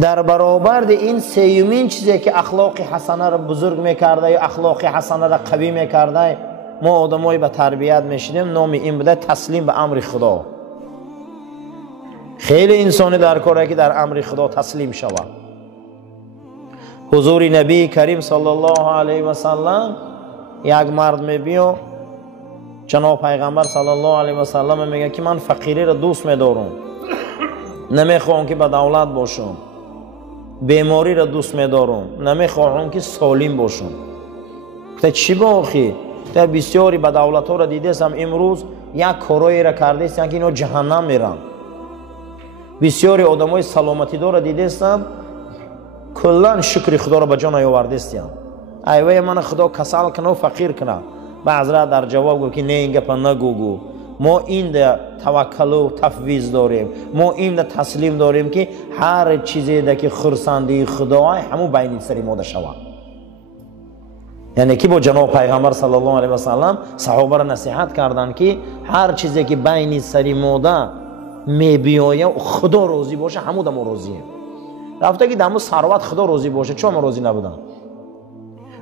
در برابر این سیومین چیزی که اخلاق حسنه را بزرگ میکرده یا اخلاق حسنه را قوی میکرده، ما آدمای به تربیت میشیدیم، نام این بوده تسلیم به امر خدا. خیلی انسانی در کاره که در امر خدا تسلیم شود. حضور نبی کریم صلی الله علیه و سلم یک مرد میبینه، جناب پیغمبر صلی الله علیه و سلم میگه که من فقیری را دوست میدارم، نمیخوام که به دولت باشم، بیماری را دوست میدارم، نمیخوام که سالم باشم. گفت چی باخی؟ تا بسیاری به دولت ها را دیدم امروز یک کارایی را کرده است که اینا جهنم میرن. بسیاری آدمای سلامتی دار را دیدم کلا شکر خدا را به جان آورده است. ایوه من خدا کسل کنه و فقیر کنه. به حضرت در جواب گفت که نه این گپ نگو، ما این ده توکل و تفویض داریم، ما این ده تسلیم داریم که هر چیزی ده که خرسندی خدای همو بین سری ما ده شود. یعنی که با جناب پیغمبر صلی الله علیه و سلم صحابه را نصیحت کردند که هر چیزی که بین سری ما ده میبیایه خدا راضی باشه همو ده ما راضییم. رفته که دمو ثروت خدا راضی باشه چون ما راضی نبودن؟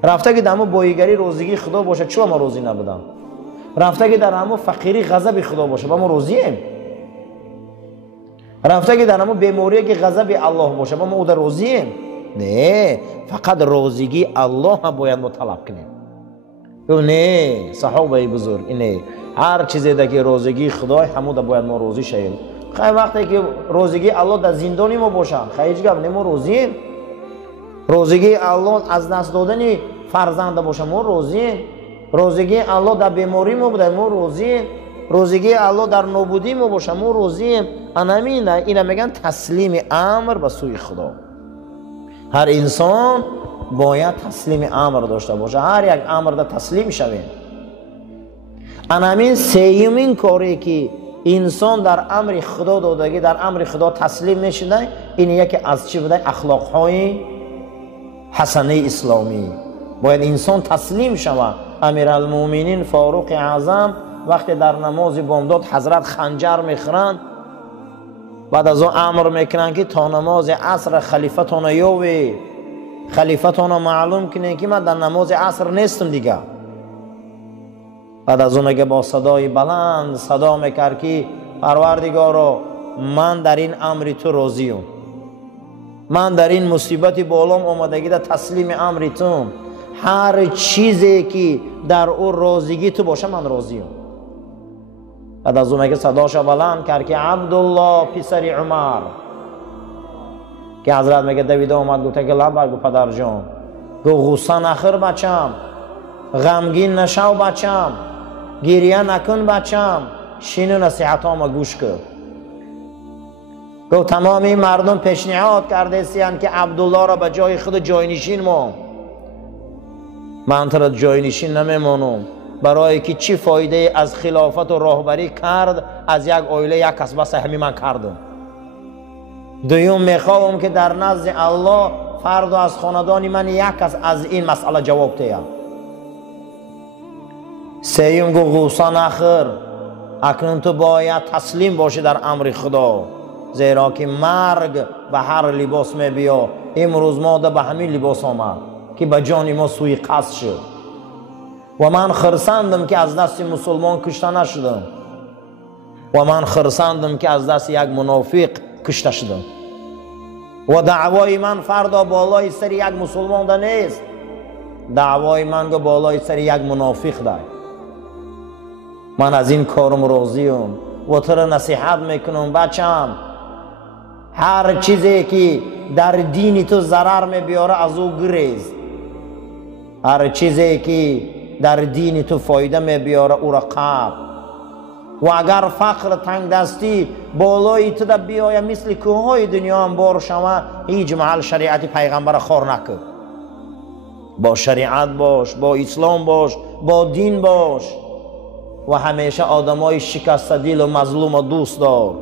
رفته که دمو بایگری روزگی خدا باشه چون ما راضی نبودن؟ رفته که در همو فقیری غضب خدا باشه با ما راضییم؟ رفته که در همو بیماری که غضب الله باشه با ما او در راضییم؟ نه، فقط راضیگی الله باید ما طلب کنیم. نه صحابه بزرگ نه، هر چیزی ده که راضیگی خدای همو ده باید ما راضی شیم. خیلی وقتی که راضیگی الله در زندانی ما باشه خیلی گپ نه، ما راضییم. راضیگی الله از دست دادن فرزند باشه ما راضییم. راضیگی الله در بیماری ما بوده ما راضییم. راضیگی الله در نابودی ما باشه ما راضییم. اینا میگن تسلیم امر به سوی خدا. هر انسان باید تسلیم امر داشته باشه، هر یک امر ده تسلیم شویم. انامین سیومین کاری که انسان در امر خدا دادگی در امر خدا تسلیم میشده، این یکی از چی بوده؟ اخلاقهای حسنه اسلامی. باید انسان تسلیم شود. امیرالمومنین فاروق اعظم وقتی در نماز بامداد حضرت خنجر میخورند، بعد از اون امر میکنن که تا نماز عصر خلیفتون یاوی، خلیفتون معلوم کنین که من در نماز عصر نیستم دیگه. بعد از اون اگه با صدای بلند صدا میکرد که پروردگارا من در این امر تو راضیم، من در این مصیبت بالام آمدگی در تسلیم امر تو، هر چیزی که در او راضیگی تو باشه من راضیم. بعد از اون اگه صداشو بلند کرد که عبدالله پسر عمر، که حضرت میگه دوید آمد گفت که لبر گفت پدر جان، گفت غصه نخور بچم، غمگین نشو بچم، گریه نکن بچم، شینو نصیحتامو گوش کن. گفت تمامی مردم پیشنهاد کرده استیان که عبدالله را به جای خود جاینشین من تو را جاینشین نمیمانم، برای که چی فایده از خلافت و راهبری کرد از یک عائله یک کس بس همین من کردم. دوم میخواهم که در نزد الله فرد از خاندان من یک کس از این مسئله جواب دهد. سیوم گو غصه نخور، اکنون تو باید تسلیم باشی در امر خدا، زیرا که مرگ به هر لباس می بیا. امروز ما به همین لباس آمد که به جان ما سوی قصد شد و من خرسندم که از دست مسلمان کشته نشدم و من خرسندم که از دست یک منافق کشته شدم و دعوای من فردا بالای سر یک مسلمان ده نیست، دعوای من گو بالای سر یک منافق ده. من از این کارم راضیم و تو را نصیحت میکنم بچم، هر چیزی که در دین تو ضرر میبیاره از او گریز، هر چیزی که در دین تو فایده میبیاره او را قبل. و اگر فقر تنگ دستی بالای تو ده بیایه مثل کوههای دنیا هم بار شوه، هیچ محل شریعت پیغمبر خور نکن. با شریعت باش، با اسلام باش، با دین باش و همیشه آدمای شکسته دل و مظلوم دوست دار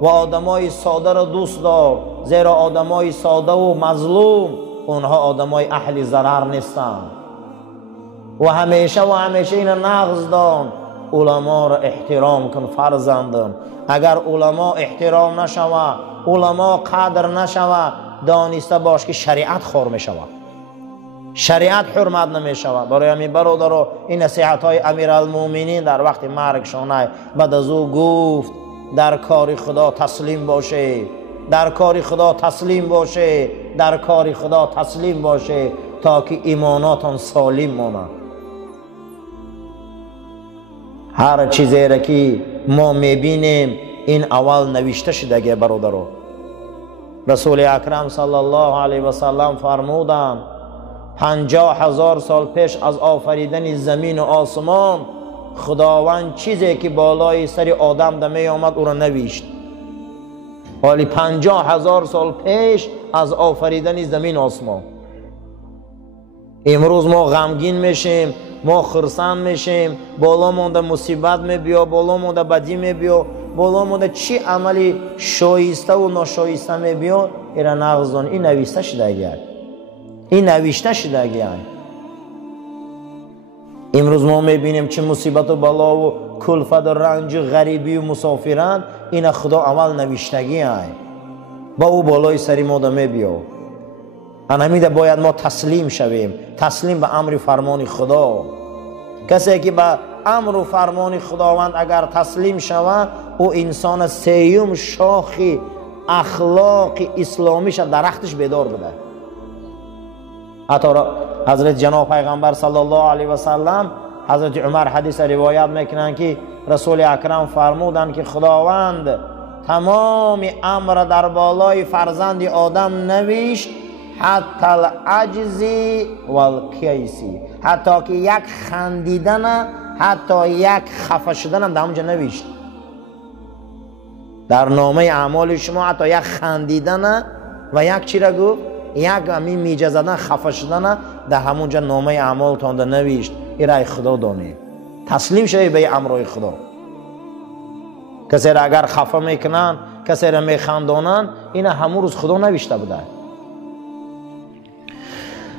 و آدمای ساده را دوست دار، زیرا آدمای ساده و مظلوم اونها آدمای اهل ضرر نیستن. و همیشه این نغز دان، علما را احترام کن فرزندم. اگر علما احترام نشوه، علما قدر نشوه، دانسته باش که شریعت خور می شود، شریعت حرمت نمی شود. برای همین برادر این نصیحت های امیرالمومنین در وقت مرگشانه بعد از او گفت در کار خدا تسلیم باشه، در کار خدا تسلیم باشه، در کار خدا تسلیم باشه تا که ایماناتون سالم ماند. هر چیزی را که ما میبینیم این اول نوشته شده برادرو. رسول اکرم صلی الله علیه و سلم فرمودند 50,000 سال پیش از آفریدن زمین و آسمان خداوند چیزی که بالای سر آدم دمی آمد او را نوشت، ولی 50,000 سال پیش از آفریدن زمین و آسمان. امروز ما غمگین میشیم، ما خرسند میشیم، بالا مونده مصیبت میبیا، بالا مونده بدی میبیا، بالا مونده چی عملی شایسته و ناشایسته میبیا، ایرا نغزان این نوشته شده گرد، این نوشته شده گرد. امروز ما میبینیم چه مصیبت و بلا و کلفت و رنج و غریبی و مسافران، این خدا عمل نوشتگی های با او بالای سری ما دمه بیا. انمیده باید ما تسلیم شویم، تسلیم به امر فرمان خدا. کسی که به امر و فرمان خداوند اگر تسلیم شود او انسان سیوم شاخی اخلاق اسلامیش درختش بیدار بوده. حتی حضرت جناب پیغمبر صلی الله علیه و سلم حضرت عمر حدیث روایت میکنن که رسول اکرم فرمودن که خداوند تمام امر در بالای فرزند آدم نوشت حتی العجزی و الکیسی، حتی که یک خندیدن، حتی یک خفه شدن هم در اونجا نوشت. در نامه اعمال شما حتی یک خندیدن و یک چی را گفت، یک همین میجه زدن، خفه شدن در همونجا نامه اعمالتان در نوشت. این رای خدا دانه، تسلیم شوی به امرای خدا. کسی را اگر خفه میکنن، کسی را میخندانن، این همون روز خدا نوشته بوده.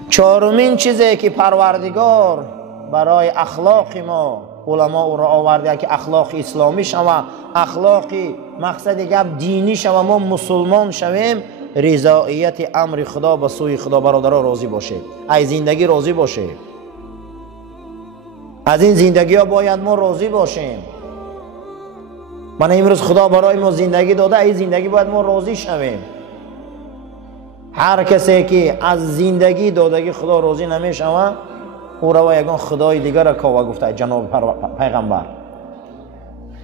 چهارمین چیزی که پروردگار برای اخلاق ما علما او را آورده که اخلاق اسلامی شوه، اخلاق مقصد گپ دینی شوه، ما مسلمان شویم، رضایت امر خدا به سوی خدا. برادرها راضی باشه، از زندگی راضی باشه، از این زندگی ها باید ما راضی باشیم. من امروز خدا برای ما زندگی داده، این زندگی باید ما راضی شویم. هر کسی که از زندگی دادگی خدا راضی نمیشوه او را یگان خدای دیگر را کاوه گفته جناب پیغمبر.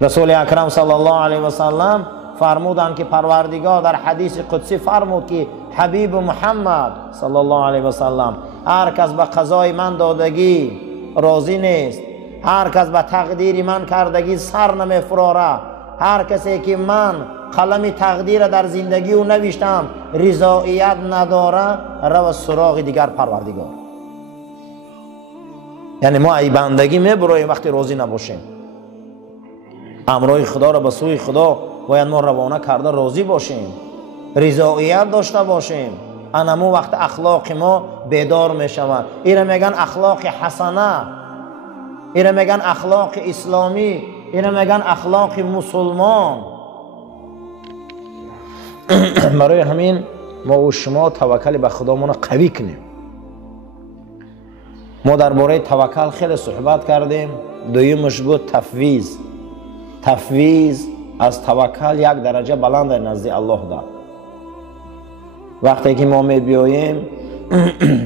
رسول اکرم صلی الله علیه و سلم فرمودند که پروردگار در حدیث قدسی فرمود که حبیب محمد صلی الله علیه و سلم هر کس به قضای من دادگی راضی نیست، هر کس به تقدیر من کردگی سر نمیفراره، هر کسی که من قلم تقدیر در زندگی او نوشتم رضایت نداره، رو سراغ دیگر پروردگار. یعنی ما ای بندگی میبرویم وقتی راضی نباشیم. امرای خدا را به سوی خدا باید ما روانه کرده راضی باشیم، رضایت داشته باشیم. انمو وقت اخلاق ما بیدار میشود. اینا میگن اخلاق حسنه، اینا میگن اخلاق اسلامی، اینا میگن اخلاق مسلمان. برای همین ما و شما توکل به خدامون قوی کنیم. ما درباره توکل خیلی صحبت کردیم. دویمش بود تفویض. تفویض از توکل یک درجه بلند نزد الله ده. وقتی که ما میبیاییم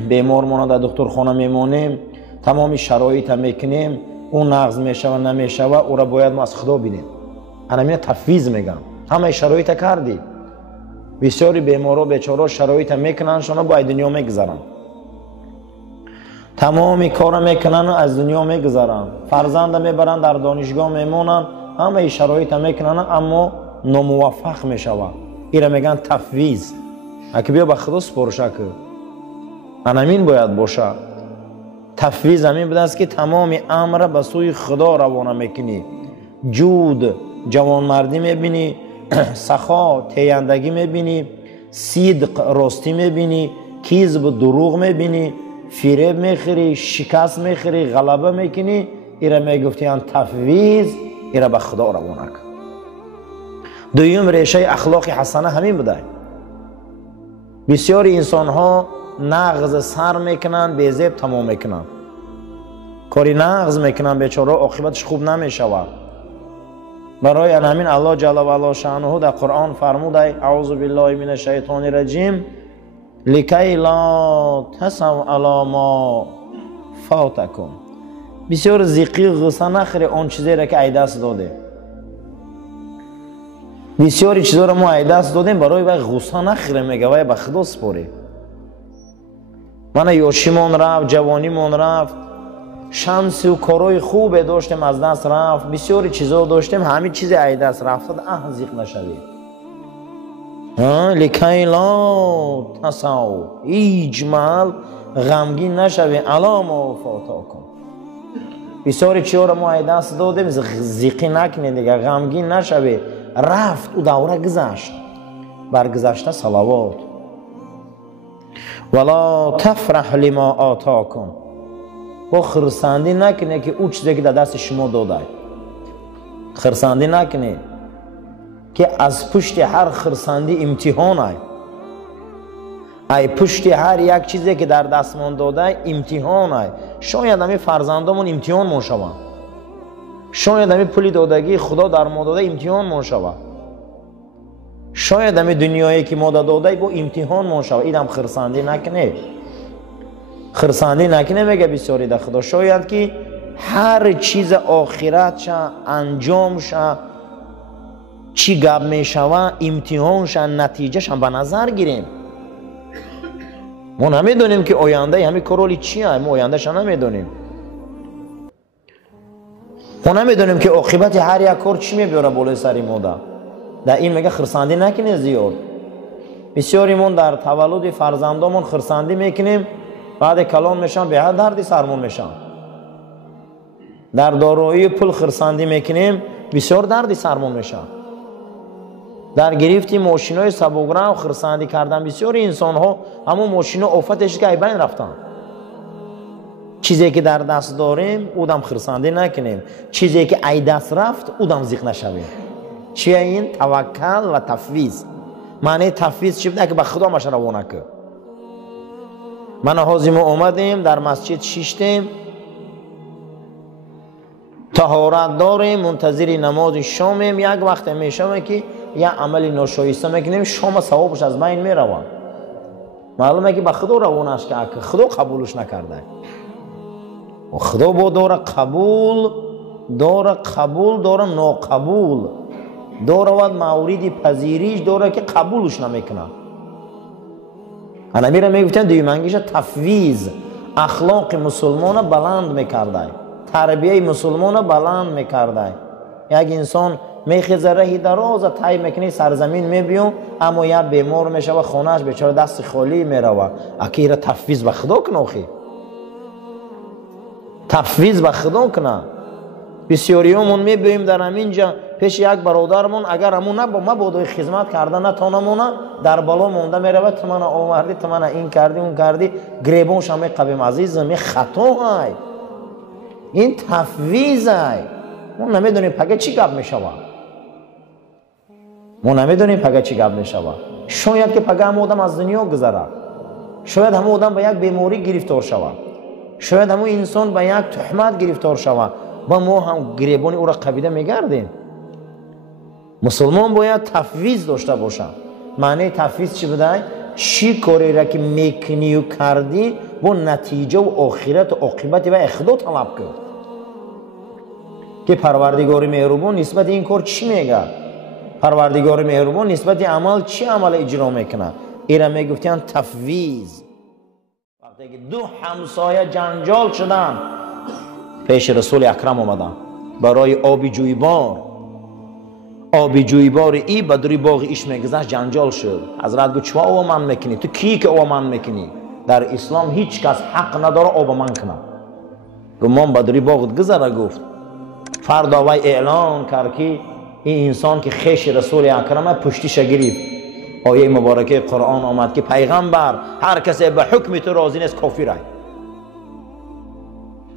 بیمارمون در دکترخانه میمونیم، تمامی شرایط میکنیم، اون نقض میشوه نمیشوه، او را باید ما از خدا بینیم. انا تفویض میگم. همه شرایط کردی. بسیاری بیمارا بیچارا شرایط میکنن، شما باید دنیا میگذارن، تمامی کار میکنن از دنیا میگذارن، فرزند میبرن در دانشگاه میمونن، همه شرایط میکنن اما ناموفق میشوه. اینا میگن تفویض. اگه بیا به خدا سپرشه که انامین باید باشه. تفویض همین بوده است که تمام امر به سوی خدا روانه میکنی. جود جوانمردی میبینی، سخا تیندگی میبینی، صدق راستی میبینی، کذب دروغ میبینی، فریب میخوری، شکست میخوری، غلبه میکنی. اینا میگفتیان تفویض. اینا به خدا روانه کن. دویم ریشه اخلاق حسنه همین بوده. بسیاری انسان ها نغز سر میکنن به زیب تمام میکنن، کاری نغز میکنن بیچاره عاقبتش خوب نمیشود. برای همین الله جل و علا شأنه در قرآن فرموده اعوذ بالله من الشیطان الرجیم لکی لا تسوا علی ما فاتکم. بسیار زیقی غصه نخوری آن چیزی را که ای دست داده. بسیاری چیزا را ما ای دست دادیم برای وای غصه نخوری، میگه وای به خدا سپاری. من یاشیمون رفت، جوانیمون رفت، شانس و کارای خوب داشتیم از دست رفت، بسیاری چیزا داشتیم همین چیز ای دست رفت. زیق نشوید. لکی لا تسوا، ایجمال غمگین نشوید علی ما فاتکم. بسیاری چیزا را ما ای دست دادیم زیقی نکنید دیگه، غمگین نشوید. رفت او دوره گذشت، برگذشته صلوات. ولا تفرح لما آتاکم، با خرسندی نکنه که او چیزی که در دست شما داده. خرسندی نکنه که از پشت هر خرسندی امتحان ای. ای پشت هر یک چیزی که در دستمان داده امتحان ای. شاید همین فرزندامون امتحان مون شوند، شاید همین پولی دادگی خدا در ما داده امتحان مون شود، شاید همین دنیایی که ما داده با امتحان مون شود. این هم خرسندی نکنه، خرسندی نکنه. میگه بسیاری در خدا شاید که هر چیز آخرت شه انجام شه چی گپ میشوه امتحان شه نتیجه شه به نظر گیریم. ما نمیدونیم که آینده همین کارولی چیه، ما آینده شه نمیدونیم. ما نمیدونیم که عاقبت هر یک کار چی میبره بالای سر ما. در این میگه خرسندی نکنه زیاد. بسیاری من در تولد فرزندامون خرسندی میکنیم، بعد کلام میشن به هر دردی سرمون میشن. در دارایی پول خرسندی میکنیم، بسیار دردی سرمون میشن. در گرفتی ماشینای سبک‌رو خرسندی کردن بسیاری انسان ها همون ماشینا آفتش که ای بین رفتن. چیزی که در دست داریم اودم خرسندی نکنیم، چیزی که ای دست رفت اودم زیق نشویم. چیه این؟ توکل و تفویض. معنی تفویض چی بوده؟ که به خدا ماش روانه که من حاضیم اومدیم در مسجد شیشتیم، طهارت داریم، منتظر نماز شامیم. یک وقت میشم که یا عمل ناشایسته میکنیم، شام ثوابش از بین میروان. معلومه که به خدا روانش که خدا قبولش نکرده. و خدا با داره قبول، داره قبول، داره ناقبول، داره و موردی پذیریش داره که قبولش نمیکنه. انا میره میگفتن دیمانگیش تفویض. اخلاق مسلمان بلند میکرده، تربیه مسلمان بلند میکرده. یک انسان میخیزه رهی دراز طی میکنی سرزمین میبیون، اما یا بیمار میشه و خونهش بیچاره دست خالی میروه. اکی را تفویض به خدا کنه، اخی تفویض به خدا کنه. بسیاریامون میبینیم در همینجا پیش یک برادرمون اگر همون مبادای خدمت کرده نتانمونه در بالا مونده میروه، تو من آوردی، تو من این کردی اون کردی، گریبانش همه قبیم عزیزم این خطا های، این تفویض های. ما نمیدونیم پگه چی گپ میشوه، ما نمیدونیم پگه چی گپ میشوه. شاید که پگه هم آدم از دنیا گذره، شاید هم آدم به یک بیماری گرفتار شوه، شاید هم انسان به یک تهمت گرفتار شوه و ما هم گریبانی او را قبیده میگردیم. مسلمان باید تفویض داشته باشه. معنی تفویض چی بوده؟ چی کاری را که میکنی و کردی با نتیجه و آخرت و عاقبت و خدا طلب کرد. که پروردگار مهربان نسبت این کار چی میگه؟ پروردگار مهربان نسبت عمل چی عمل اجرا میکنه؟ اینا میگفتن تفویض. وقتی که دو همسایه جنجال شدن پیش رسول اکرم آمدن برای آبی جویبار. آبی جویبار ای بدری باغ ایش میگذشت جنجال شد. حضرت گفت چوا او من میکنی؟ تو کی که او من میکنی؟ در اسلام هیچ کس حق نداره آب من کنه. گفت من بدری باغ گذره. گفت فردا وی اعلان کرد که این انسان که خیش رسول اکرم پشتیش گرفت. آیه مبارکه قرآن آمد که پیغمبر هر کسی به حکم تو راضی نیست کافر است.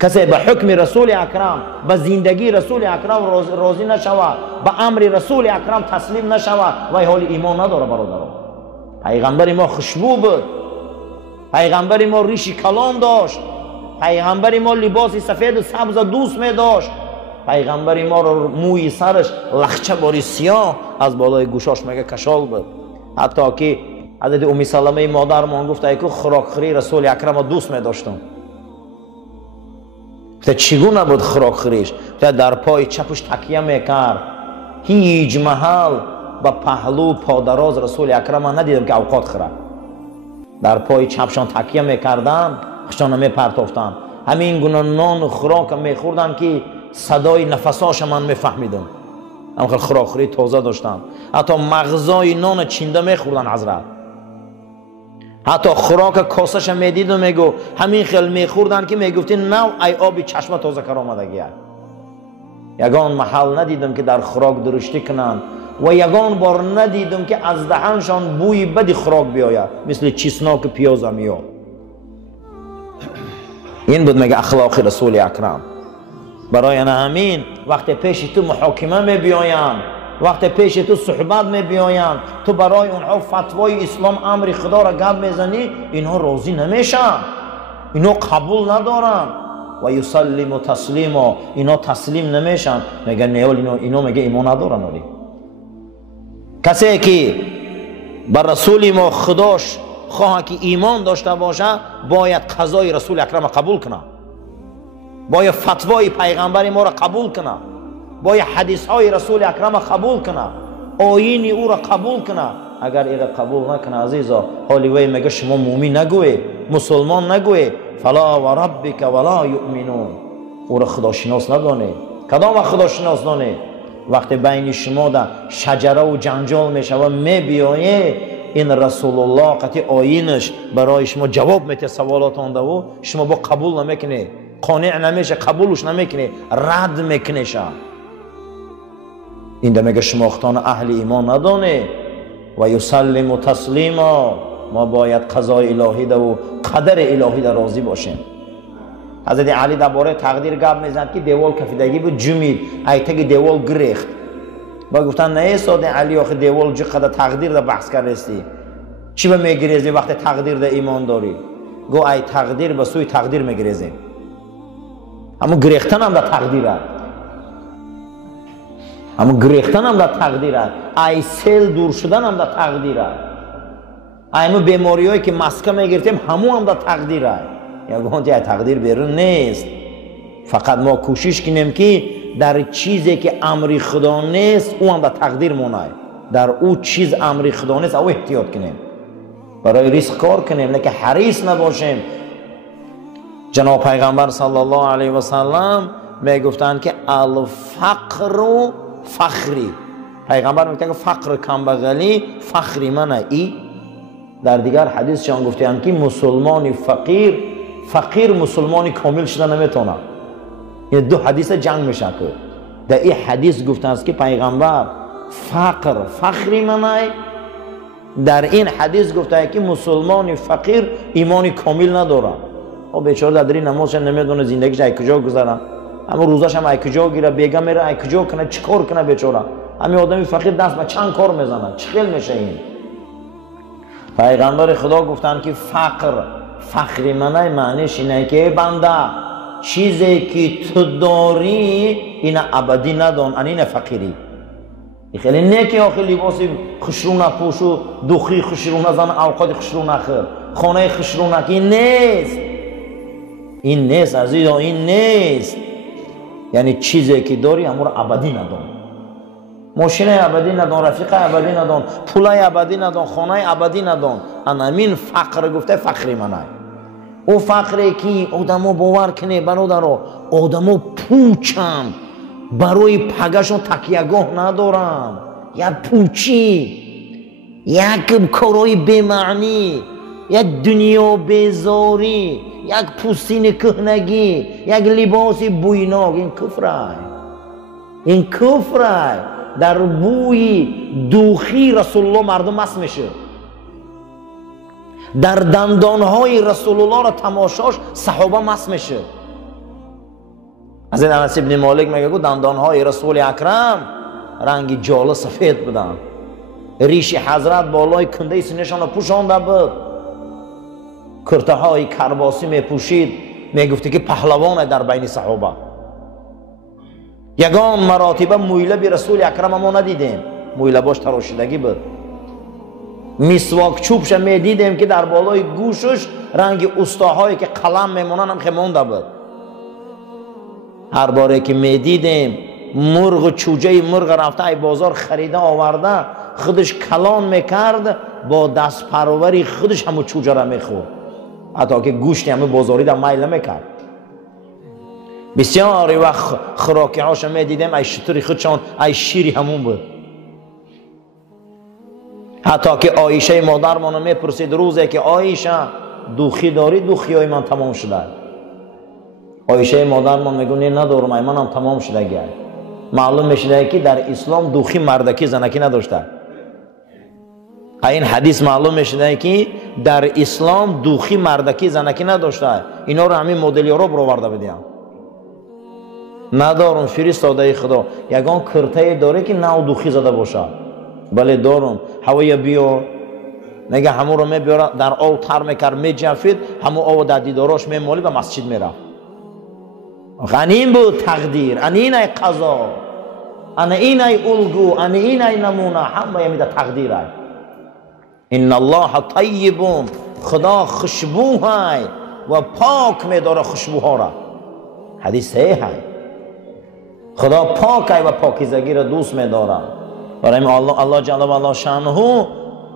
کسی به حکم رسول اکرم، به زندگی رسول اکرم راضی نشود، به امر رسول اکرم تسلیم نشود، وی حال ایمان نداره برادران. پیغمبر ما خوشبو بود، پیغمبر ما ریشی کلان داشت، پیغمبر ما لباسی سفید و سبز دوست می داشت، پیغمبر ما رو موی سرش لخچه باری سیاه از بالای گوشاش مگه کشال بود. حتی که حضرت ام سلمه مادر ما گفت ای که خوراکخوری رسول اکرم دوست می داشتم. چگونه بود خوراکخوریش؟ در پای چپش تکیه میکرد، هیچ محل با پهلو پادراز رسول اکرم ندیدم که اوقات خوره. در پای چپشان تکیه میکردن، خشان میپرتافتن، همین گونه نان و خوراک میخوردن که صدای نفساش من میفهمیدم. همخیل خوراکخوری تازه داشتن. حتی مغزای نان چینده میخوردن حضرت. حتی خوراک کاسش میدید و میگو همین خیل میخوردن که میگفتی نو ای آبی چشمه تازه کر آمدگی. یگان محل ندیدم که در خوراک درشتی کنن و یگان بار ندیدم که از دهنشان بوی بدی خوراک بیاید مثل چسناک پیاز میاد. این بود مگه اخلاق رسول اکرم. برای همین وقتی پیش تو محاکمه می بیاین، وقتی پیش تو صحبت می بیاین، تو برای اونها فتوای اسلام امر خدا را گپ میزنی، اینها راضی نمیشن، اینها قبول ندارن. و یسلم تسلیما، اینا تسلیم نمیشن، میگه نه اینا میگه ایمان ندارن. ولی کسی که بر رسول ما خداش خواه که ایمان داشته باشه باید قضای رسول اکرم قبول کنه، باید فتوای پیغمبر ما را قبول کنه، باید حدیث های رسول اکرم قبول کنه، آیین او را قبول کنه. اگر این را قبول نکنه عزیزا، حالی وی میگه شما مومن نگوی، مسلمان نگوی، فلا و ربک ولا یؤمنون. او را خداشناس ندانه. کدام خداشناس دانه؟ وقتی بین شما در شجره و جنجال میشه و میبیایه، این رسول الله قطعی آیینش برای شما جواب میده سوالات آنده و شما با قبول نمیکنه، قانع نمیشه، قبولش نمیکنه، رد میکنه. این ده میگه شما اختان اهل ایمان ندانه. و یسلم تسلیما، ما باید قضای الهی ده و قدر الهی ده راضی باشیم. حضرت علی درباره تقدیر گپ میزد که دیوال کفیدگی بود جمید، ایتگ دیوال گریخت. با گفتن نه ساده علی آخه دیوال جو قدر تقدیر ده بحث کردستی، چی به میگریزی وقت تقدیر ده ایمان داری؟ گو ای تقدیر به سوی تقدیر میگریزیم، اما گریختن هم ده تقدیره، اما گریختن هم ده تقدیره، ای سیل دور شدن هم ده تقدیره، ایمو بیماری هایی که مسکه میگرتیم همون هم ده تقدیره. یا گونتی ای تقدیر بیرون نیست، فقط ما کوشش کنیم که در چیزی که امر خدا نیست او هم در تقدیر مونه، در او چیز امر خدا نیست او احتیاط کنیم، برای ریسک کار کنیم، نه که حریص نباشیم. جناب پیغمبر صلی الله علیه و سلم میگفتند که الفقر و فخری، پیغمبر میگه که فقر کمبغلی فخری منه. ای در دیگر حدیث شان گفتند که مسلمانی فقیر مسلمانی کامل شده نمیتونه. این دو حدیث جنگ میشه که در این حدیث گفتن است که پیغمبر فخری منه، در این حدیث گفته که مسلمان فقیر ایمانی کامل نداره. او بیچاره در این نمازش نمیدونه زندگیش ای کجا گذاره، اما روزاش هم ای کجا گیره، بیگا میره ای کجا کنه، چیکار کنه بیچاره. همین آدمی فقیر دست به چند کار میزنه، چخیل میشه. این پیغمبر خدا گفتن که فخری منه معنیش اینه که بنده چیزی که تو داری این ابدی ندان، این فقیری. خیلی نیکی آخه لباسی خشرونه پوشو، دوخی خشرونه زن، اوقات خشرونه خیر، خانه خشرونه که این نیست عزیزا، این نیست. یعنی چیزی که داری همون رو ابدی ندان، ماشین ابدی ندان، رفیق ابدی ندان، پول ابدی ندان، خانه ابدی ندان. همین فقر گفته فقری منه. او فقری که آدمو باور کنه برادرها، آدمو پوچن، برای پگشون تکیهگاه ندارن، یک پوچی، یک کارای بی‌معنی، یک دنیا بیزاری، یک پوستین کهنگی، یک لباس بویناک. این کفره، این کفره. در بوی دوخی رسول الله مردم مست میشه، در دندانهای رسول الله را تماشاش صحابه مست میشه. از این انس ابن مالک میگه دندانهای رسول اکرم رنگ جاله سفید بودن، ریش حضرت بالای کنده سینه‌شان پوشانده بود، کرته های کرباسی میپوشید، میگفتی که پهلوان در بین صحابه. یگان مراتبه مویله بی رسول اکرم ما ندیدیم، مویله باش تراشیدگی بود. مسواک چوبش میدیدیم که در بالای گوشش رنگ استاهایی که قلم میمونن هم خمونده بود. هر باره که میدیدیم مرغ چوجه مرغ رفته ای بازار خریده آورده، خودش کلان میکرد، با دست پروری خودش همو چوجه را میخورد، حتی که گوشتی همه بازاری در میل میکرد. بسیاری وقت خوراکی هاشو میدیدیم ای شطوری خودشان ای شیری همون بود. حتی که عایشه مادر منو میپرسید روزی که عایشه دوخی داری؟ دوخی های من تمام شده. عایشه مادر من میگه ندارم، منم تمام شده. گه معلوم میشه که در اسلام دوخی مردکی زنکی نداشته. این حدیث معلوم میشه که در اسلام دوخی مردکی زنکی نداشته. اینا رو همین مدل یورپ رو آورده بدیم. ندارم فرستاده خدا یگان کرته داره که نه دوخی زده باشه. بله دارم، هوای بیار میگه همون رو میبیاره در آب تر میکرد میجفید، همون آب در دیداراش میمالی و مسجد میرفت. غنیم بود تقدیر، این ای قضا، این ای الگو، این ای نمونه، همه یمیده تقدیر ای. ان الله طیبون، خدا خوشبو های و پاک میداره خوشبوها را. حدیث صحیح های، خدا پاک های و پاکیزگی را دوست میداره. برای الله جل و علا شانه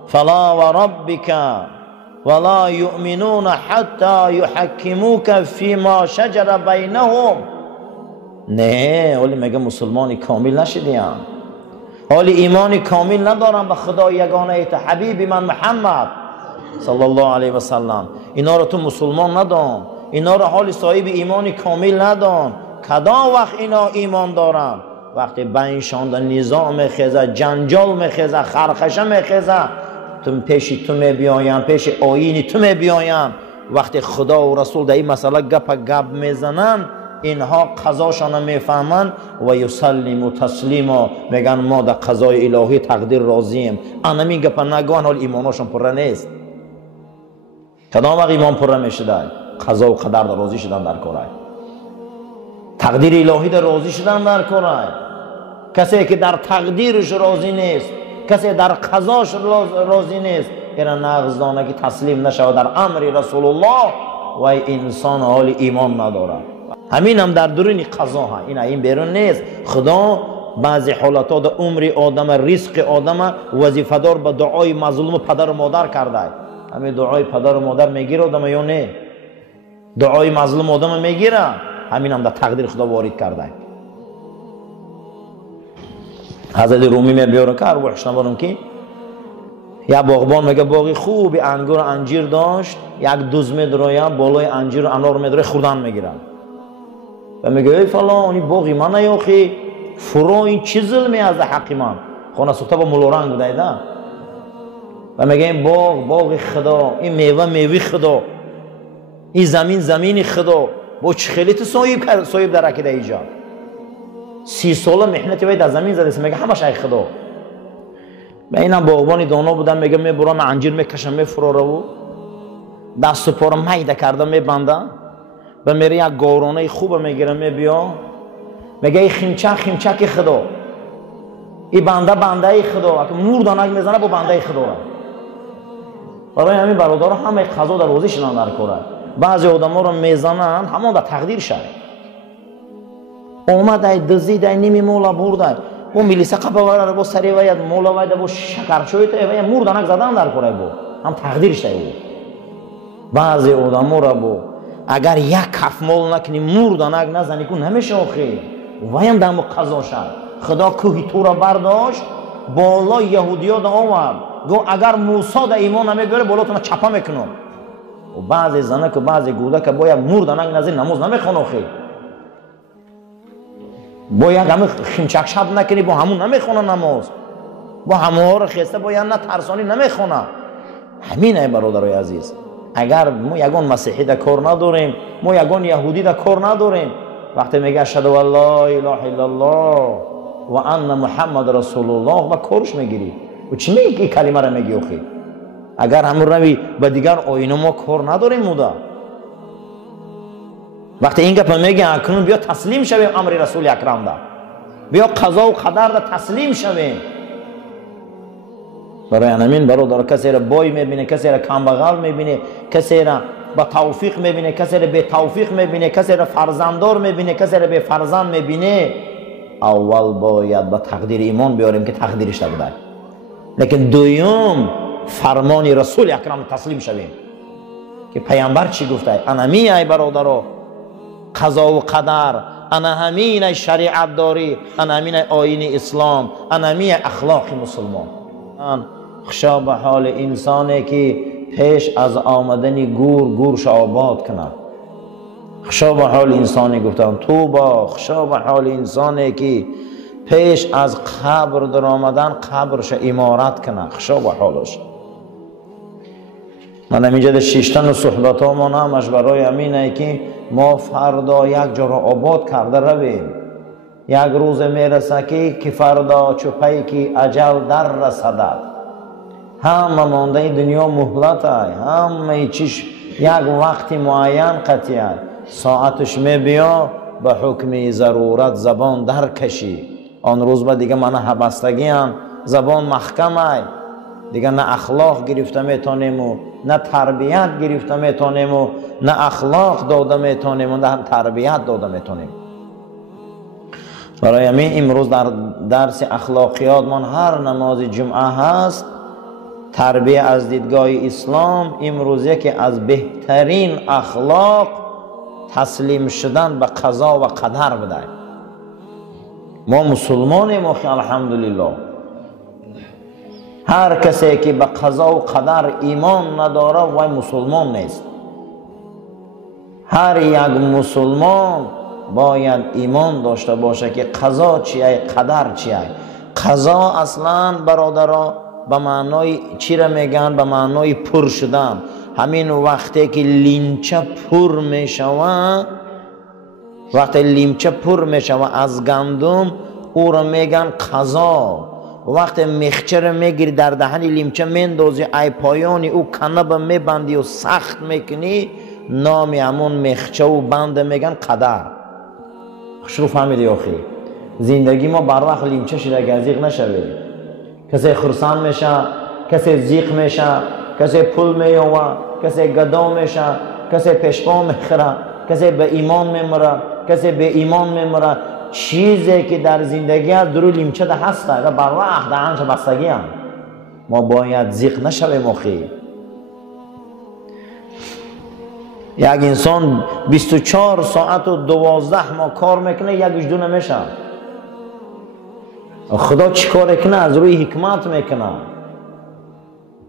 فلا و ربک ولا یؤمنون حتی یحکموک فیما شجر بینهم. نه ولی میگه مسلمانی کامل نشدیم، حالی ایمانی کامل ندارم به خدا یگانه ایت حبیبی من محمد صلی الله علیه و سلم. اینا رو تو مسلمان ندان، اینا رو حالی صاحب ایمانی کامل ندان. کدا وقت اینا ایمان دارن؟ وقتی بینشان نظام میخیزه، جنجال میخیزه، خرخشه میخیزه، تو پیش تو میبیاین، پیش آیین تو میبیاین. وقتی خدا و رسول در این مسئله گپ میزنن، اینها قضاشان میفهمن و یسلم و تسلیم، میگن ما در قضای الهی تقدیر راضیم. انمی گپ نگوان، حال ایمانشان پره نیست. کدام وقت ایمان پره میشده؟ قضا و قدر در راضی شدن در کاره، تقدیر الهی در راضی شدن در کاره. کسی که در تقدیرش راضی نیست، کسی در قضاش راضی نیست، اینا نغزدانه که تسلیم نشود در امر رسول الله و انسان حال ایمان نداره. همین هم در درون قضا ها، این بیرون نیست. خدا بعضی حالات در عمر آدم، رزق آدم وظیفه‌دار به دعای مظلوم پدر و مادر کرده. همین دعای پدر و مادر میگیره آدم یا نه؟ دعای مظلوم آدم میگیره. همین هم در تقدیر خدا وارد کرده. حضرت رومی میبیاره که ارواحش نبارم که یا باغبان میگه باغی خوبی انگور انجیر داشت، یک دوز میدرویه بالای انجیر انار میدرویه خوردن میگیرن و میگه ای فلان این باغی من نیاخی فرا این چی ظلمی از حقی من خانه سوخته با ملورنگ بوده ده و میگه این باغ خدا، این میوه خدا، این زمین خدا. با چه خیلی تو صاحب در عقیده ایجا 30 ساله محنتی باید در زمین زده، میگه همش ای خدا. و اینم باغبانی دانا بودم، میگه میبرم انجیر میکشم میفراره و دست و پا میده کرده میبنده و میره یک گارانه خوب میگیره میبیا میگه ای خیمچک خدا، این بنده ای خدا، که مور دانک میزنه با بنده ای خدا. برای همین برادرها همه قضا در روزی شدن در کاره. بعضی آدم ها رو میزنن همون در تقدیر شد. اومده دزیده نیمی مولا برده و میلیسه قبه رو با سری وید مولا وید با شکرچوی تو وید مور دانک زدن در کاره با هم تقدیر شده بود. بعضی آدم ها رو با اگر یک کف مول نکنی مور دانک نزنی کن نمیشه آخی ویم دم قضا شد. خدا کوهی تو را برداشت بالا یهودی ها دا آورد گو اگر موسی دا ایمان نمیبره بالا تو چپا میکنم. و بعضی زنک و بعضی گوده که باید مور دانک نزدی نماز نمیخون آخی، باید همه خیمچک شب نکنی با همون نمیخونه نماز، با همه ها رو خسته باید نه ترسانی نمیخونه. همینه برادرای عزیز. اگر ما یگان مسیحی در کار نداریم، ما یگان یهودی در کار نداریم، وقتی میگه اشهد ان لا اله الا الله و ان محمد رسول الله و کارش میگیری و چی میگی که کلمه را میگی اخی؟ اگر همون روی با دیگر آینه ما کار نداریم مودا. وقتی این گپ میگی اکنون بیا تسلیم شویم امر رسول اکرم دا، بیا قضا و قدر دا تسلیم شویم. برای همین برادر کسی را بای میبینه، کسی را کمبغل میبینه، کسی را با توفیق میبینه، کسی را به توفیق میبینه، کسی را فرزنددار میبینه، کسی را به فرزند میبینه، اول باید با تقدیر ایمان بیاریم که تقدیرش نبوده. لیکن دوم فرمان رسول اکرم تسلیم شویم که پیامبر چی گفته؟ انا می ای برادرو قضا و قدر، انا همین ای شریعت داری، انا همین ای آیین اسلام، انا همین ای اخلاق مسلمان. خشا به حال انسانی که پیش از آمدن گورش آباد کنه. خشا به حال انسانی گفتن تو با خشا به حال انسانی که پیش از قبر در آمدن قبرش امارت کنه. خشا به حالش. من همینجا در شیشتن صحبت ها ما نامش برای همینه که ما فردا یک جا را آباد کرده رویم. یک روز میرسه که فردا چوپی که اجل در رسدد. همه مانده دنیا مهلت های، همه چیش یک وقت معین قطعی های. ساعتش می بیا به حکم ضرورت زبان در کشی. آن روز با دیگه من حبستگی هم زبان محکم های، دیگه نه اخلاق گرفته میتونیم و نه تربیت گرفته میتونیم و نه اخلاق داده میتونیم و نه تربیت داده میتونیم. برای همین امروز در درس اخلاقیات من هر نماز جمعه هست تربیه از دیدگاه اسلام. امروز یکی از بهترین اخلاق تسلیم شدن به قضا و قدر بده. ما مسلمانیم و الحمدلله. هر کسی که به قضا و قدر ایمان نداره وای مسلمان نیست. هر یک مسلمان باید ایمان داشته باشه که قضا چیه قدر چیه. قضا اصلا برادرها به معنای چی را میگن؟ به معنای پر شدن. همین وقتی که لیمچه پر میشوه، وقتی لیمچه پر میشوه از گندم او را میگن قضا. وقتی مخچه را میگیری در دهن لیمچه میندازی ای پایانی او کنب میبندی و سخت میکنی، نام همون مخچه و بند میگن قدر. خوش فهمیدی آخی؟ زندگی ما بر وقت لیمچه شده که زیق نشوید. کسی خرسان میشه، کسی زیق میشه، کسی پول میوه، کسی گدا میشه، کسی پشپا میخوره، کسی به ایمان میمره، کسی به ایمان میمره. چیزی که در زندگی هست درو لیمچه ده هسته و بر وقت دهنش بستگی هم. ما باید زیق نشویم آخی. یک انسان 24 ساعت و 12 ماه کار میکنه یکیش دو نمیشه. خدا چی کار کنه؟ از روی حکمت میکنه.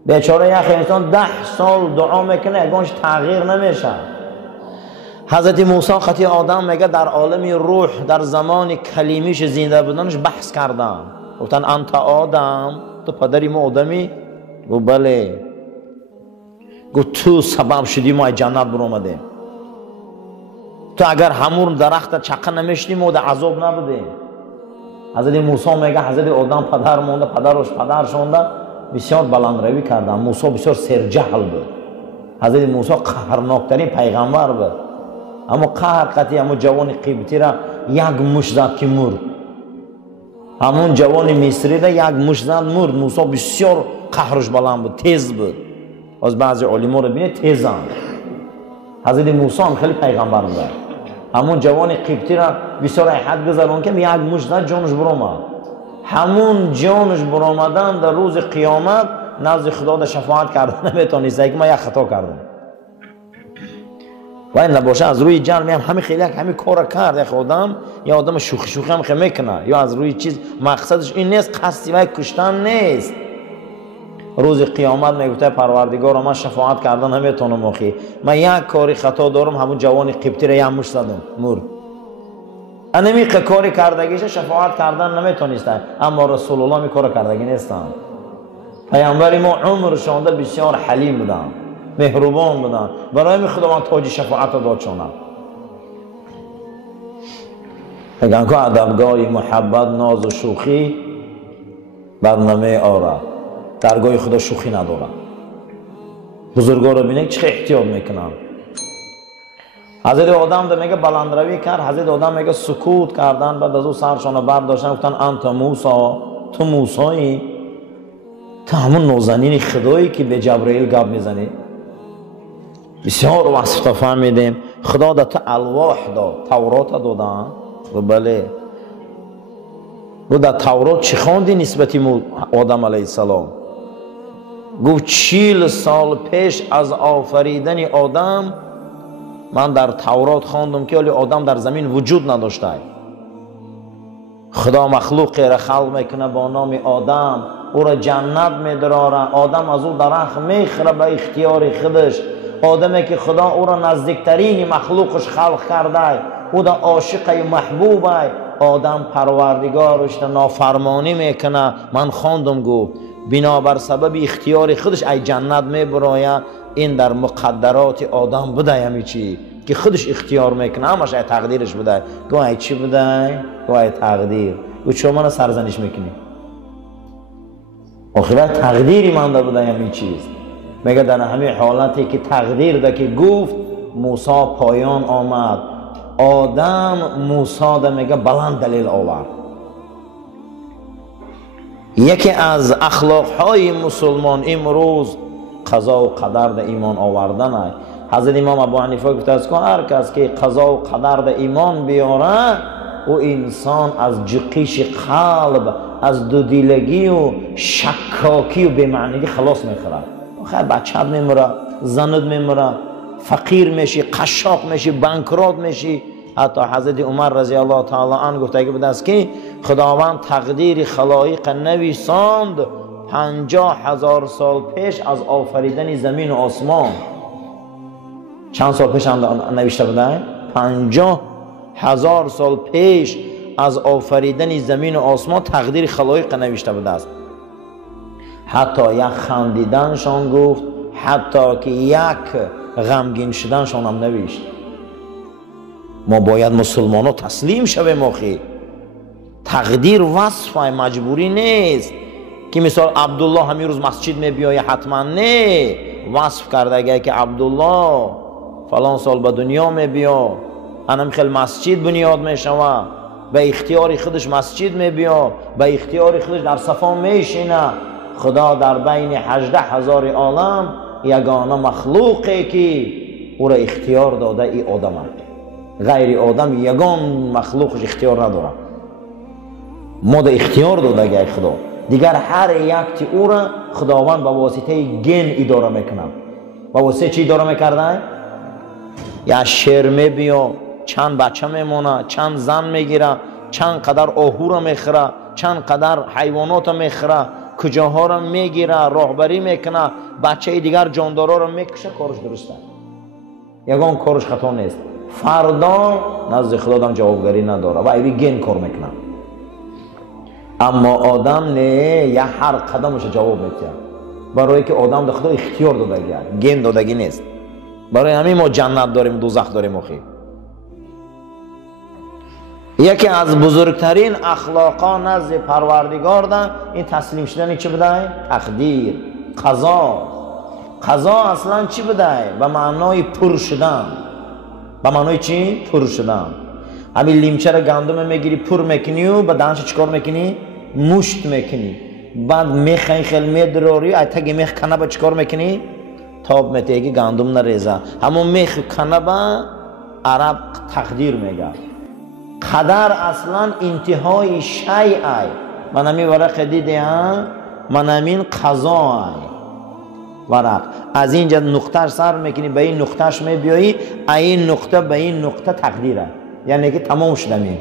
بیچاره یک انسان 10 سال دعا میکنه یکانش تغییر نمیشه. حضرت موسی خطی آدم میگه در عالم روح در زمان کلیمیش زنده بودنش بحث کردن. گفتن انت آدم، تو پدری ما آدمی؟ گفت بله. گفت تو سبب شدی ما جنت برآمدیم. تو اگر همون درخت چقه نمیشتیم و در عذاب نبودیم. حضرت موسی میگه حضرت آدم پدر مونده، پدرش پدر شونده، بسیار بلند روی کردن. موسی بسیار سرجهل بود. حضرت موسی قهرناکترین پیغمبر بود. اما قهر قطعی همون جوان قبطی را یک مش زد که مرد. همون جوان مصری را یک مش زد مرد. موسی بسیار قهرش بلند بود، تیز بود. از بعضی علما رو بینید تیزن. حضرت موسی هم خیلی پیغمبر بود. همون جوان قبطی را بسیار حد گذرون که یک مش زد جانش برآمد. همون جانش برآمدن در روز قیامت نزد خدا در شفاعت کردن نمیتونست که ما یک خطا کردم. و این نباشه از روی جان میام همین خیلی همین کار کرد. یک آدم یا آدم شوخی هم خیلی میکنه یا از روی چیز مقصدش این نیست، قصدی وای کشتن نیست. روز قیامت میگه پروردگار من شفاعت کردن نمیتونم اخی، من یک کاری خطا دارم، همون جوان قبطی را یک مش زدم مرد. انمی کاری کردگیش شفاعت کردن نمیتونستن، اما رسول الله می کار کردگی نیستن. پیامبر ما عمرشان بسیار حلیم بودن، مهربان بودن. برای می خداوند تاج شفاعت داد شونم. اگر که ادبگاه محبت ناز و شوخی برنامه آره درگاه خدا شوخی ندارن. بزرگا رو بینه چه احتیاط میکنن. حضرت آدم ده میگه بلندروی کرد، حضرت آدم میگه سکوت کردن، بعد از او سرشان برداشتن گفتن انت موسی، تو موسایی، تو همون نازنین خدایی که به جبرائیل گپ میزنی. بسیار وصف فهمیدیم. خدا ده تو الواح داد، تورات دادن. بله گفت در تورات چی خواندی نسبت آدم علیه السلام؟ گفت 40 سال پیش از آفریدن آدم من در تورات خواندم که ولی آدم در زمین وجود نداشته. خدا مخلوقی را خلق میکنه با نام آدم، او را جنت میدراره، آدم از او درخت میخوره به اختیار خودش. آدمی که خدا او را نزدیکترین مخلوقش خلق کرده، او دا عاشق محبوبه. آدم پروردگارش نافرمانی میکنه. من خواندم گفت بنابر سبب اختیار خودش ای جنت میبراید. این در مقدرات آدم بوده، یعنی چی که خودش اختیار میکنه، همش ای تقدیرش بوده. گو ای چی بوده؟ گو ای تقدیر. گو چون من سرزنش میکنی؟ آخه تقدیری مانده بوده یعنی چیز. میگه در همین حالتی که تقدیر ده که گفت موسی پایان آمد، آدم موسی ده میگه بلند دلیل آورد. یکی از اخلاقهای مسلمان امروز قضا و قدر ده ایمان آوردن است. حضرت امام ابو حنیفه گفته است که هر کس که قضا و قدر ده ایمان بیاره، او انسان از جقیش قلب، از دودیلگی و شکاکی و بی‌معنی خلاص میخوره. خیر بچه‌ت میمره، زنت میمره، فقیر میشی، قشاق میشی، بانکرات میشی. حتی حضرت عمر رضی الله تعالی عنه گفته بود است که خداوند تقدیر خلایق نویساند 50,000 سال پیش از آفریدن زمین و آسمان. چند سال پیش نوشته بوده؟ 50,000 سال پیش از آفریدن زمین و آسمان تقدیر خلایق نوشته بوده است. حتی یک خندیدنشان گفت، حتی که یک غمگین شدنشان هم نوشت. ما باید مسلمان ها تسلیم شویم. آخی تقدیر وصف مجبوری نیست که مثال عبدالله همین روز مسجد می بیایه، حتما نه. وصف کرده اگه که عبدالله فلان سال به دنیا می بیا، انم خیلی مسجد بنیاد می شوه، به اختیار خودش مسجد می بیا، به اختیار خودش در صفا می شینه. خدا در بین 18,000 عالم یگانه مخلوقی که او را اختیار داده ای آدم است. غیر آدم یگان مخلوقش اختیار نداره. ما دا اختیار داده گه خدا. دیگر هر یک او را خداوند با واسطه گن اداره میکنه. با واسطه چی اداره میکرده؟ یا شیر میبیا، چند بچه میمونه، چند زن میگیره، چند قدر آهو را میخوره، چند قدر حیوانات میخوره، کجاها را میگیره، راهبری میکنه، بچه دیگر جاندارا را میکشه. کارش درسته، یگان کارش خطا نیست. فردا نزد خدا هم جوابگری نداره و ایوی گن کار میکنه. اما آدم نه، یا هر قدمش جواب میده، برای که آدم ده خدا اختیار دادگی، گن دادگی نیست. برای همین ما جنت داریم، دوزخ داریم. آخی یکی از بزرگترین اخلاقا نزد پروردگار ده این تسلیم شدن چی بوده؟ تقدیر، قضا. قضا اصلا چی بوده؟ به معنای پر شدن. به معنای چی؟ پر شدن. همین لیمچه را گندم میگیری پر میکنی و به دهنش چیکار میکنی؟ مشت میکنی. بعد میخ خیلی میدراری، ایتگی میخ کنه با چیکار میکنی؟ تاب میتگی گندم نریزه. همون میخ کنه با عرب تقدیر میگه. قدر اصلا انتهای شیء. من همین ورق دیدم، من همین قضا ورق. از اینجا نقطهش سر میکنی به این نقطهش میبیایی، این نقطه به این نقطه تقدیره، یعنی که تمام شده. می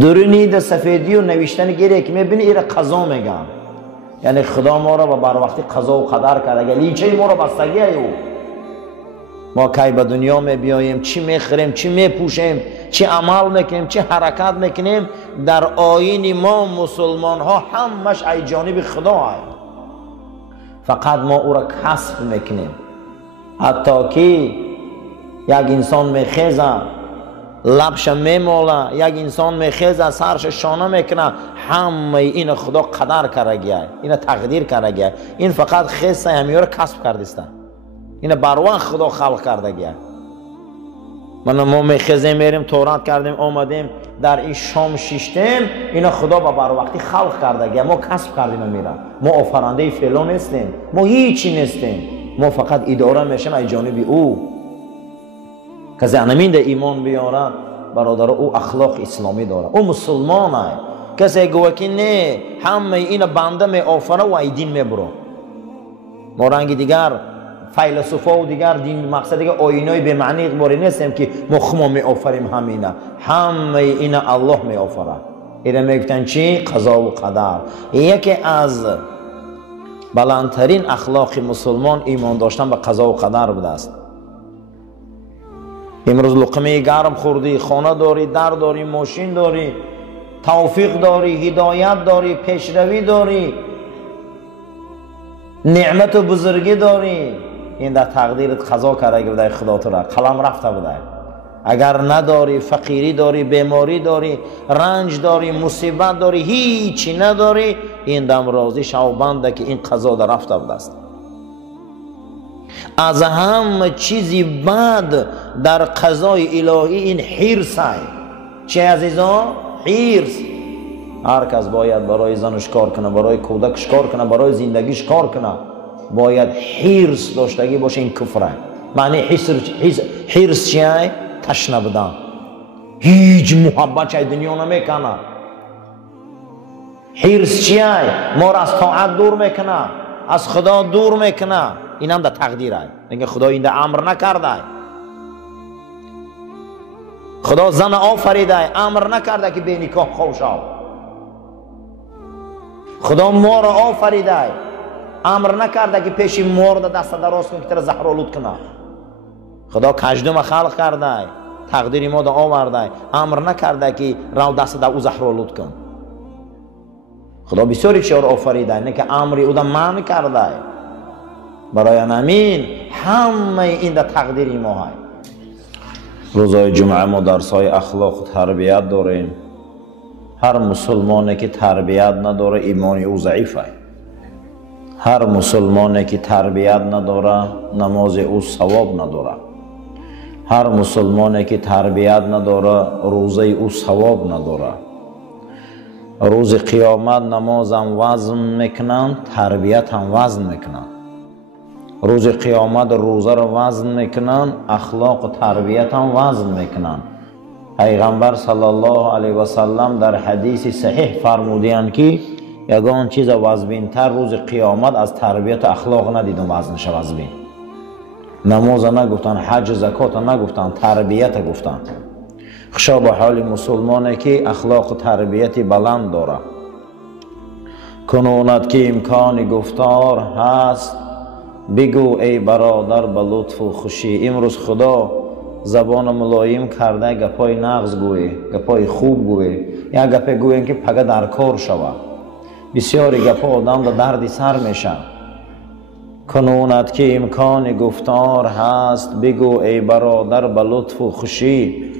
درونی ده سفیدی و نوشتن گیره که میبینی ایره قضا میگن، یعنی خدا ما را بر وقتی قضا و قدر کرده. اگر لیچه ما را بستگی او، ما کی به دنیا میبیاییم، چی میخوریم، چی میپوشیم، چی عمل میکنیم، چی حرکت میکنیم، در آیین ما مسلمان ها همش ای جانب خدا هست. فقط ما او را کسب میکنیم. حتی که یک انسان میخیزه لبش میماله، یک انسان میخیزه سرش شانه میکنه، همه این خدا قدر کرده، این تقدیر کرده، این فقط خیسته همیاره کسب کردیسته، این بر وقت خدا خلق کرده. من ما میخزیم میریم تورات کردیم آمدیم در این شام شیشتیم، اینا خدا با بر وقتی خلق کرده، ما کسب کردیم میرم. ما آفرنده فعلا نیستیم، ما هیچی نیستیم، ما فقط اداره میشیم از جانب او. کسی انمین ده ایمان بیاره برادر، او اخلاق اسلامی داره، او مسلمانه. کسی گوه که نه همه این بنده می آفره و ای دین می برو. ما رنگ دیگر فیلسوفا و دیگر دین مقصد دیگر آینای به معنی اقباری نیستیم که ما خما می آفریم همینه، همه این الله می آفره. ایره می گفتن چی؟ قضا و قدر. یکی از بلندترین اخلاق مسلمان ایمان داشتن به قضا و قدر بوده است. امروز لقمه گرم خوردی، خانه داری، در داری، ماشین داری، توفیق داری، هدایت داری، پیشروی داری، نعمت و بزرگی داری، این در تقدیرت قضا کرده بوده خدا تو را، قلم رفته بوده. اگر نداری، فقیری داری، بیماری داری، رنج داری، مصیبت داری، هیچی نداری، این دم راضی شو بنده که این قضا در رفته بوده است. از همه چیزی بد در قضای الهی این حرص است. چه عزیزان؟ حرص. هر کس باید برای زنش کار کنه، برای کودکش کار کنه، برای زندگیش کار کنه، باید حرص داشتگی باشه. این کفره. معنی حرص چیه؟ تشنه بودن، هیچ محبت چه دنیا نمیکنه. حرص چیه؟ ما را از طاعت دور میکنه، از خدا دور میکنه. این هم در تقدیر است. میگه خدا این در امر نکرده، خدا زن آفریده، امر نکرده که به نکاح خوش شو. خدا ما را آفریده، امر نکرده که پیش مرد دست دراز کن که تر زهرآلود کنه. خدا کژدم خلق کرده، تقدیر ما را آورده، امر نکرده که رو دست در او زهرآلود کن. خدا بسیاری چیزا را آفریده، نه که امری او را منع کرده. برای همین همه این در تقدیر ما هست. روزای جمعه ما درسای اخلاق و تربیت داریم. هر مسلمانی که تربیت نداره ایمانی او ضعیفه. هر مسلمانی که تربیت نداره نماز او ثواب نداره. هر مسلمانی که تربیت نداره روزه او ثواب نداره. روز قیامت نماز هم وزن میکنن، تربیت هم وزن میکنن. روز قیامت روزه را وزن میکنن، اخلاق و تربیت هم وزن میکنن. پیغمبر صلی الله علیه و سلم در حدیث صحیح فرمودند که یگان چیز وزبین تر روز قیامت از تربیت اخلاق ندیدم وزنش وزبین. نماز نگفتن، حج زکات نگفتن، تربیت گفتن. خشا به حال مسلمانی که اخلاق و تربیت بلند داره. کنونت که امکان گفتار هست بگو ای برادر به لطف و خوشی. امروز خدا زبان ملایم کرده گپای نغز گوی، گپای خوب گوی، یا گپ گوین که پگه در کار شوه. بسیاری گپا آدم در دردی سر میشه. کنونت که امکان گفتار هست بگو ای برادر به لطف و خوشی.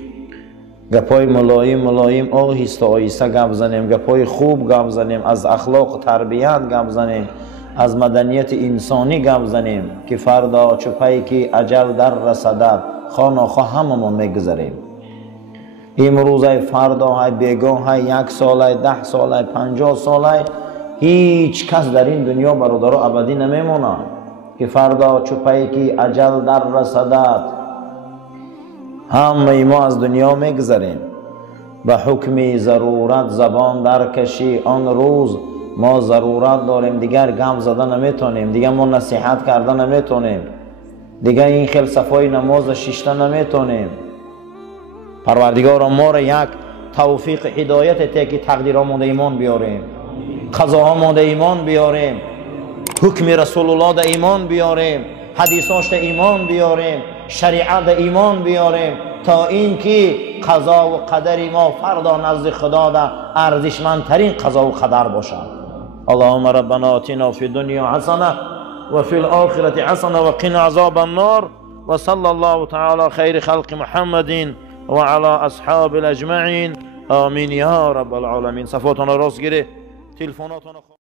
گپای ملایم آهسته آهسته گپ زنیم، گپای خوب گپ زنیم، از اخلاق و تربیت گپ زنیم، از مدنیت انسانی گپ زنیم که فردا چپایی که اجل در رسدد خاناخواه همه ما میگذاریم. امروز های فردا های بیگاه های 1 ساله 10 ساله 50 ساله هیچ کس در این دنیا برادر ابدی نمیمونه که فردا چپایی که اجل در رسدد همه ما از دنیا میگذاریم. به حکم ضرورت زبان در کشی آن روز ما ضرورت داریم، دیگر گم زدن نمیتونیم، دیگر ما نصیحت کردن نمیتونیم، دیگر این خیل صفای نماز شیشتن نمیتونیم. پروردگار ما را یک توفیق هدایت ته که تقدیرامون ایمان بیاریم، قضاهامون ایمان بیاریم، حکم رسول الله دا ایمان بیاریم، حدیثاش دا ایمان بیاریم، شریعت دا ایمان بیاریم، تا این که قضا و قدر ما فردا نزد خدا دا ارزشمندترین قضا و قدر باشد. اللهم ربنا آتنا في الدنيا حسنة وفي الآخرة حسنة وقنا عذاب النار. وصلى الله تعالى خير خلق محمد وعلى أصحاب الأجمعين آمین یا رب العالمین. صفاتان راست گیره، تلفناتان